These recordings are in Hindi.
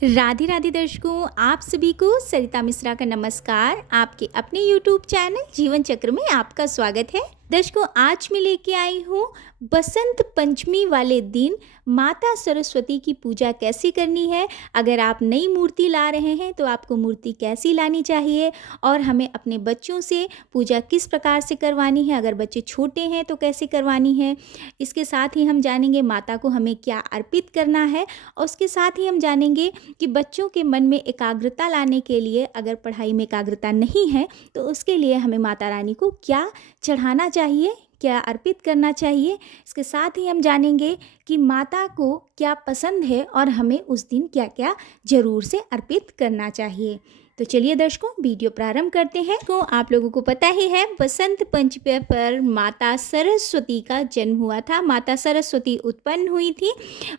राधे राधे दर्शकों, आप सभी को सरिता मिश्रा का नमस्कार। आपके अपने यूट्यूब चैनल जीवन चक्र में आपका स्वागत है। दर्शकों, आज मैं लेके आई हूँ बसंत पंचमी वाले दिन माता सरस्वती की पूजा कैसे करनी है। अगर आप नई मूर्ति ला रहे हैं तो आपको मूर्ति कैसी लानी चाहिए और हमें अपने बच्चों से पूजा किस प्रकार से करवानी है। अगर बच्चे छोटे हैं तो कैसे करवानी है। इसके साथ ही हम जानेंगे माता को हमें क्या अर्पित करना है और उसके साथ ही हम जानेंगे कि बच्चों के मन में एकाग्रता लाने के लिए, अगर पढ़ाई में एकाग्रता नहीं है तो उसके लिए हमें माता रानी को क्या चढ़ाना चाहिए, क्या अर्पित करना चाहिए। इसके साथ ही हम जानेंगे कि माता को क्या पसंद है और हमें उस दिन क्या क्या ज़रूर से अर्पित करना चाहिए। तो चलिए दर्शकों, वीडियो प्रारंभ करते हैं। तो आप लोगों को पता ही है, बसंत पंचमी पर माता सरस्वती का जन्म हुआ था। माता सरस्वती उत्पन्न हुई थी।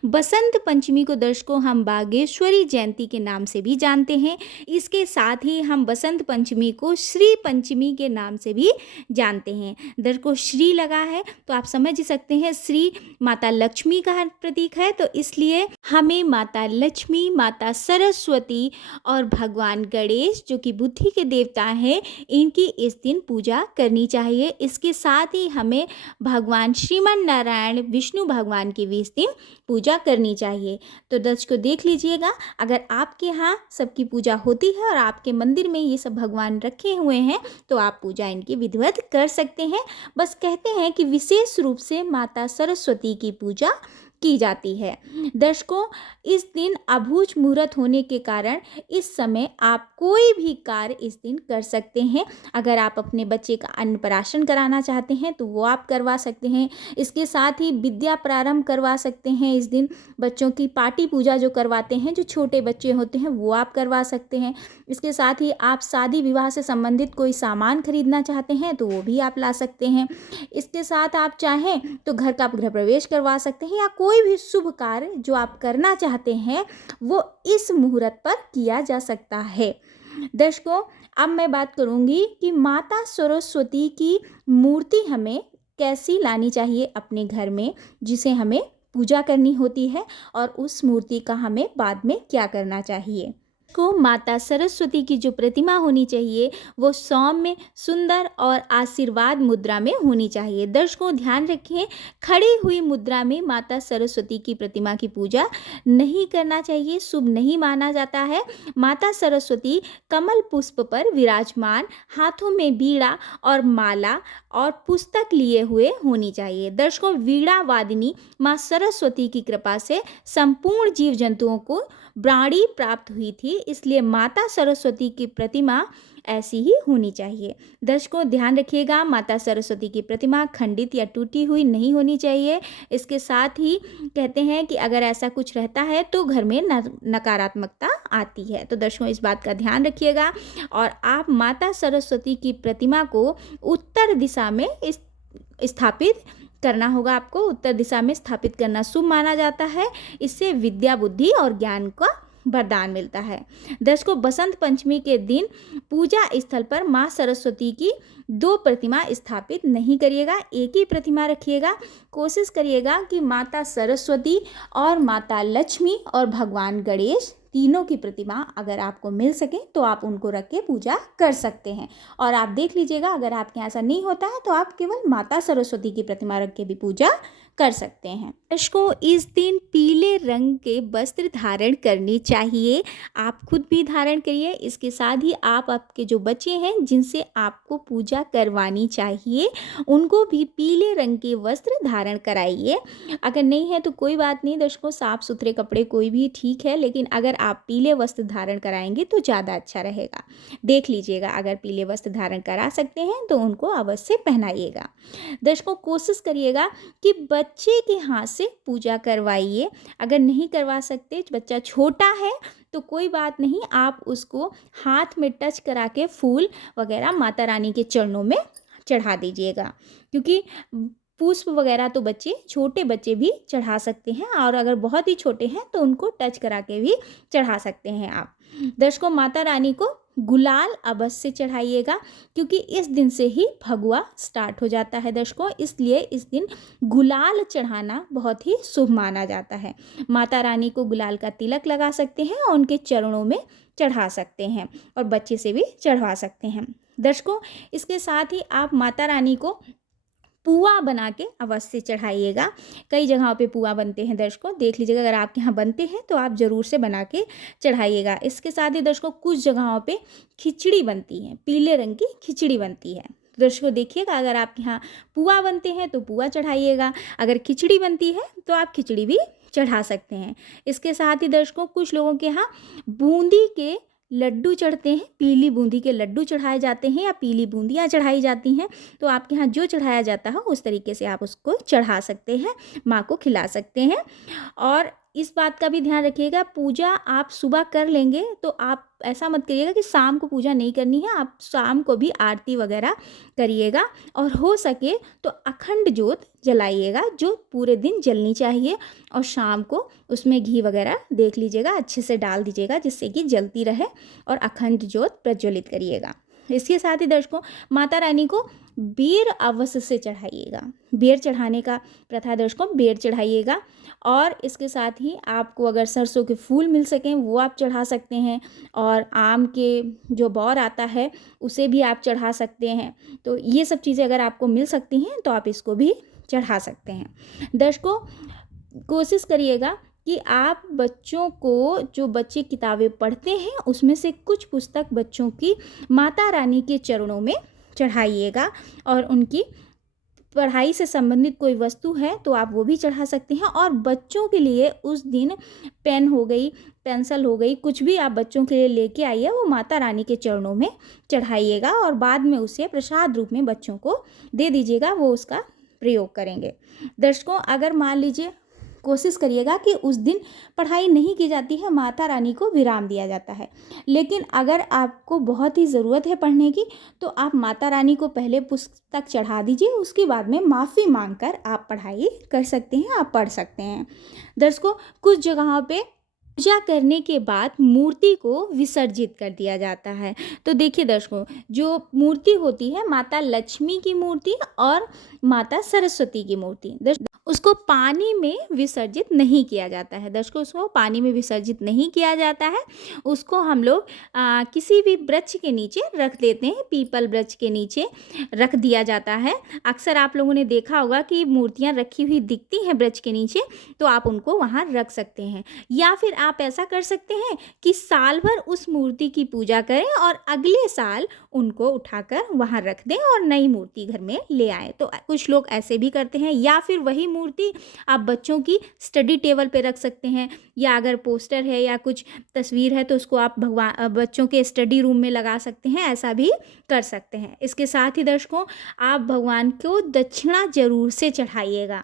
बसंत पंचमी को दर्शकों हम बागेश्वरी जयंती के नाम से भी जानते हैं। इसके साथ ही हम बसंत पंचमी को श्री पंचमी के नाम से भी जानते हैं। दर्शकों, श्री लगा है तो आप समझ ही सकते हैं, श्री माता लक्ष्मी का प्रतीक है, तो इसलिए हमें माता लक्ष्मी, माता सरस्वती और भगवान गणेश जो कि बुद्धि के देवता हैं, इनकी इस दिन पूजा करनी चाहिए। इसके साथ ही हमें भगवान श्रीमन नारायण विष्णु भगवान की भी इस दिन पूजा करनी चाहिए। तो दर्शकों देख लीजिएगा, अगर आपके यहाँ सबकी पूजा होती है और आपके मंदिर में ये सब भगवान रखे हुए हैं तो आप पूजा इनकी विधिवत कर सकते हैं। बस कहते हैं कि विशेष रूप से माता सरस्वती की पूजा की जाती है। दर्शकों, इस दिन अभूझ मुहूर्त होने के कारण इस समय आप कोई भी कार्य इस दिन कर सकते हैं। अगर आप अपने बच्चे का अन्नप्राशन कराना चाहते हैं तो वो आप करवा सकते हैं। इसके साथ ही विद्या प्रारंभ करवा सकते हैं। इस दिन बच्चों की पाटी पूजा जो करवाते हैं, जो छोटे बच्चे होते हैं, वो आप करवा सकते हैं। इसके साथ ही आप शादी विवाह से संबंधित कोई सामान खरीदना चाहते हैं तो वो भी आप ला सकते हैं। इसके साथ आप चाहें तो घर का गृह प्रवेश करवा सकते हैं, या कोई भी शुभ कार्य जो आप करना चाहते हैं वो इस मुहूर्त पर किया जा सकता है। दर्शकों, अब मैं बात करूंगी कि माता सरस्वती की मूर्ति हमें कैसी लानी चाहिए अपने घर में, जिसे हमें पूजा करनी होती है, और उस मूर्ति का हमें बाद में क्या करना चाहिए। को माता सरस्वती की जो प्रतिमा होनी चाहिए वो सौम्य, सुंदर और आशीर्वाद मुद्रा में होनी चाहिए। दर्शकों ध्यान रखें, खड़ी हुई मुद्रा में माता सरस्वती की प्रतिमा की पूजा नहीं करना चाहिए, शुभ नहीं माना जाता है। माता सरस्वती कमल पुष्प पर विराजमान, हाथों में वीणा और माला और पुस्तक लिए हुए होनी चाहिए। दर्शकों, वीणा वादिनी माँ सरस्वती की कृपा से संपूर्ण जीव जंतुओं को वाणी प्राप्त हुई थी, इसलिए माता सरस्वती की प्रतिमा ऐसी ही होनी चाहिए। दर्शकों ध्यान रखिएगा, माता सरस्वती की प्रतिमा खंडित या टूटी हुई नहीं होनी चाहिए। इसके साथ ही कहते हैं कि अगर ऐसा कुछ रहता है तो घर में नकारात्मकता आती है। तो दर्शकों इस बात का ध्यान रखिएगा। और आप माता सरस्वती की प्रतिमा को उत्तर दिशा में स्थापित करना होगा। आपको उत्तर दिशा में स्थापित करना शुभ माना जाता है। इससे विद्या, बुद्धि और ज्ञान का वरदान मिलता है। दर्शकों, बसंत पंचमी के दिन पूजा स्थल पर माँ सरस्वती की 2 प्रतिमा स्थापित नहीं करिएगा, एक ही प्रतिमा रखिएगा। कोशिश करिएगा कि माता सरस्वती और माता लक्ष्मी और भगवान गणेश तीनों की प्रतिमा अगर आपको मिल सके तो आप उनको रख के पूजा कर सकते हैं। और आप देख लीजिएगा, अगर आपके यहाँ ऐसा नहीं होता है तो आप केवल माता सरस्वती की प्रतिमा रख के भी पूजा कर सकते हैं। दर्शकों, इस दिन पीले रंग के वस्त्र धारण करने चाहिए। आप खुद भी धारण करिए। इसके साथ ही आप आपके जो बच्चे हैं जिनसे आपको पूजा करवानी चाहिए, उनको भी पीले रंग के वस्त्र धारण कराइए। अगर नहीं है तो कोई बात नहीं दर्शकों, साफ सुथरे कपड़े कोई भी ठीक है, लेकिन अगर आप पीले वस्त्र धारण कराएंगे तो ज़्यादा अच्छा रहेगा। देख लीजिएगा, अगर पीले वस्त्र धारण करा सकते हैं तो उनको अवश्य पहनाइएगा। दर्शकों, कोशिश करिएगा कि बच्चे के हाथ से पूजा करवाइए। अगर नहीं करवा सकते, बच्चा छोटा है तो कोई बात नहीं, आप उसको हाथ में टच करा के फूल वगैरह माता रानी के चरणों में चढ़ा दीजिएगा, क्योंकि पुष्प वगैरह तो छोटे बच्चे भी चढ़ा सकते हैं, और अगर बहुत ही छोटे हैं तो उनको टच करा के भी चढ़ा सकते हैं आप। दर्शकों, माता रानी को गुलाल अवश्य चढ़ाइएगा, क्योंकि इस दिन से ही फगुआ स्टार्ट हो जाता है दर्शकों, इसलिए इस दिन गुलाल चढ़ाना बहुत ही शुभ माना जाता है। माता रानी को गुलाल का तिलक लगा सकते हैं और उनके चरणों में चढ़ा सकते हैं और बच्चे से भी चढ़वा सकते हैं। दर्शकों, इसके साथ ही आप माता रानी को पुआ बना के अवश्य चढ़ाइएगा। कई जगहों पे पुआ बनते हैं दर्शकों, देख लीजिएगा, अगर आपके यहाँ बनते हैं तो आप ज़रूर से बना के चढ़ाइएगा। इसके साथ ही दर्शकों कुछ जगहों पे खिचड़ी बनती है, पीले रंग की खिचड़ी बनती है। दर्शकों देखिएगा, अगर आपके यहाँ पुआ बनते हैं तो पुआ चढ़ाइएगा, अगर खिचड़ी बनती है तो आप खिचड़ी भी चढ़ा सकते हैं। इसके साथ ही दर्शकों कुछ लोगों के यहाँ बूंदी के लड्डू चढ़ते हैं, पीली बूंदी के लड्डू चढ़ाए जाते हैं या पीली बूंदियाँ चढ़ाई जाती हैं। तो आपके यहाँ जो चढ़ाया जाता है उस तरीके से आप उसको चढ़ा सकते हैं, माँ को खिला सकते हैं। और इस बात का भी ध्यान रखिएगा, पूजा आप सुबह कर लेंगे तो आप ऐसा मत करिएगा कि शाम को पूजा नहीं करनी है, आप शाम को भी आरती वगैरह करिएगा और हो सके तो अखंड जोत जलाइएगा, जो पूरे दिन जलनी चाहिए, और शाम को उसमें घी वगैरह देख लीजिएगा अच्छे से डाल दीजिएगा जिससे कि जलती रहे, और अखंड जोत प्रज्वलित करिएगा। इसके साथ ही दर्शकों माता रानी को बेर अवश्य से चढ़ाइएगा, बेर चढ़ाने का प्रथा दर्शकों, बेर चढ़ाइएगा। और इसके साथ ही आपको अगर सरसों के फूल मिल सकें वो आप चढ़ा सकते हैं, और आम के जो बौर आता है उसे भी आप चढ़ा सकते हैं। तो ये सब चीज़ें अगर आपको मिल सकती हैं तो आप इसको भी चढ़ा सकते हैं। दर्शकों कोशिश करिएगा कि आप बच्चों को, जो बच्चे किताबें पढ़ते हैं उसमें से कुछ पुस्तक बच्चों की माता रानी के चरणों में चढ़ाइएगा, और उनकी पढ़ाई से संबंधित कोई वस्तु है तो आप वो भी चढ़ा सकते हैं। और बच्चों के लिए उस दिन पेन हो गई, पेंसिल हो गई, कुछ भी आप बच्चों के लिए लेके आइए, वो माता रानी के चरणों में चढ़ाइएगा और बाद में उसे प्रसाद रूप में बच्चों को दे दीजिएगा, वो उसका प्रयोग करेंगे। दर्शकों अगर मान लीजिए कोशिश करिएगा कि उस दिन पढ़ाई नहीं की जाती है, माता रानी को विराम दिया जाता है, लेकिन अगर आपको बहुत ही ज़रूरत है पढ़ने की तो आप माता रानी को पहले पुस्तक चढ़ा दीजिए, उसके बाद में माफ़ी मांगकर आप पढ़ाई कर सकते हैं, आप पढ़ सकते हैं। दर्शकों कुछ जगहों पे पूजा करने के बाद मूर्ति को विसर्जित कर दिया जाता है। तो देखिए दर्शकों, जो मूर्ति होती है माता लक्ष्मी की मूर्ति और माता सरस्वती की मूर्ति, उसको पानी में विसर्जित नहीं किया जाता है। दर्शकों उसको पानी में विसर्जित नहीं किया जाता है, उसको हम लोग किसी भी वृक्ष के नीचे रख देते हैं, पीपल वृक्ष के नीचे रख दिया जाता है। अक्सर आप लोगों ने देखा होगा कि मूर्तियां रखी हुई दिखती हैं वृक्ष के नीचे, तो आप उनको वहां रख सकते हैं। या फिर आप ऐसा कर सकते हैं कि साल भर उस मूर्ति की पूजा करें और अगले साल उनको उठाकर वहां रख दें और नई मूर्ति घर में ले आएँ। तो कुछ लोग ऐसे भी करते हैं। या फिर वही मूर्ति आप बच्चों की स्टडी टेबल पे रख सकते हैं, या अगर पोस्टर है या कुछ तस्वीर है तो उसको आप बच्चों के स्टडी रूम में लगा सकते हैं, ऐसा भी कर सकते हैं। इसके साथ ही दर्शकों आप भगवान को दक्षिणा जरूर से चढ़ाइएगा,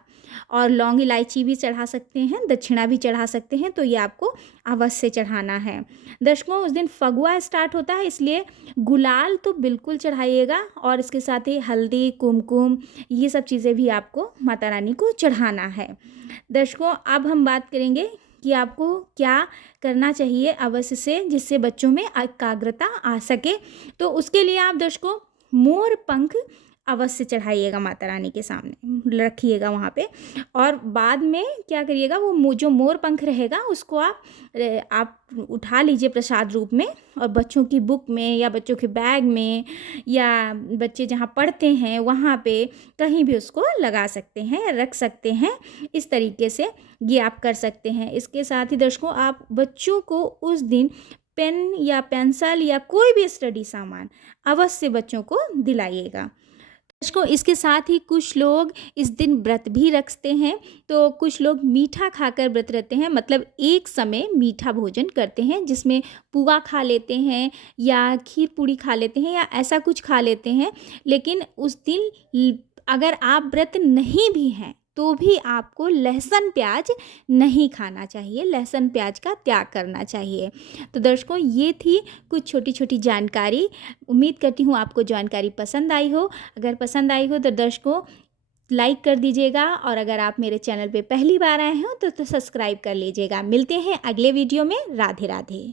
और लौंग इलायची भी चढ़ा सकते हैं, दक्षिणा भी चढ़ा सकते हैं, तो ये आपको अवश्य चढ़ाना है। दर्शकों उस दिन फगुआ स्टार्ट होता है, इसलिए गुलाल तो बिल्कुल चढ़ाइएगा, और इसके साथ ही हल्दी, कुमकुम, ये सब चीज़ें भी आपको माता रानी को चढ़ाना है। दर्शकों अब हम बात करेंगे कि आपको क्या करना चाहिए अवश्य से, जिससे बच्चों में एकाग्रता आ सके। तो उसके लिए आप दर्शकों मोर पंख अवश्य चढ़ाइएगा, माता रानी के सामने रखिएगा वहाँ पे, और बाद में क्या करिएगा, वो जो मोर पंख रहेगा उसको आप उठा लीजिए प्रसाद रूप में, और बच्चों की बुक में या बच्चों के बैग में या बच्चे जहाँ पढ़ते हैं वहाँ पे कहीं भी उसको लगा सकते हैं, रख सकते हैं। इस तरीके से ये आप कर सकते हैं। इसके साथ ही दर्शकों आप बच्चों को उस दिन पेन या पेंसिल या कोई भी स्टडी सामान अवश्य बच्चों को दिलाइएगा। दर्शकों इसके साथ ही कुछ लोग इस दिन व्रत भी रखते हैं, तो कुछ लोग मीठा खाकर व्रत रहते हैं, मतलब एक समय मीठा भोजन करते हैं जिसमें पुआ खा लेते हैं या खीर पूड़ी खा लेते हैं या ऐसा कुछ खा लेते हैं। लेकिन उस दिन अगर आप व्रत नहीं भी हैं तो भी आपको लहसुन प्याज नहीं खाना चाहिए, लहसुन प्याज का त्याग करना चाहिए। तो दर्शकों ये थी कुछ छोटी छोटी जानकारी। उम्मीद करती हूँ आपको जानकारी पसंद आई हो। अगर पसंद आई हो तो दर्शकों लाइक कर दीजिएगा, और अगर आप मेरे चैनल पे पहली बार आए हो तो सब्सक्राइब कर लीजिएगा। मिलते हैं अगले वीडियो में। राधे राधे।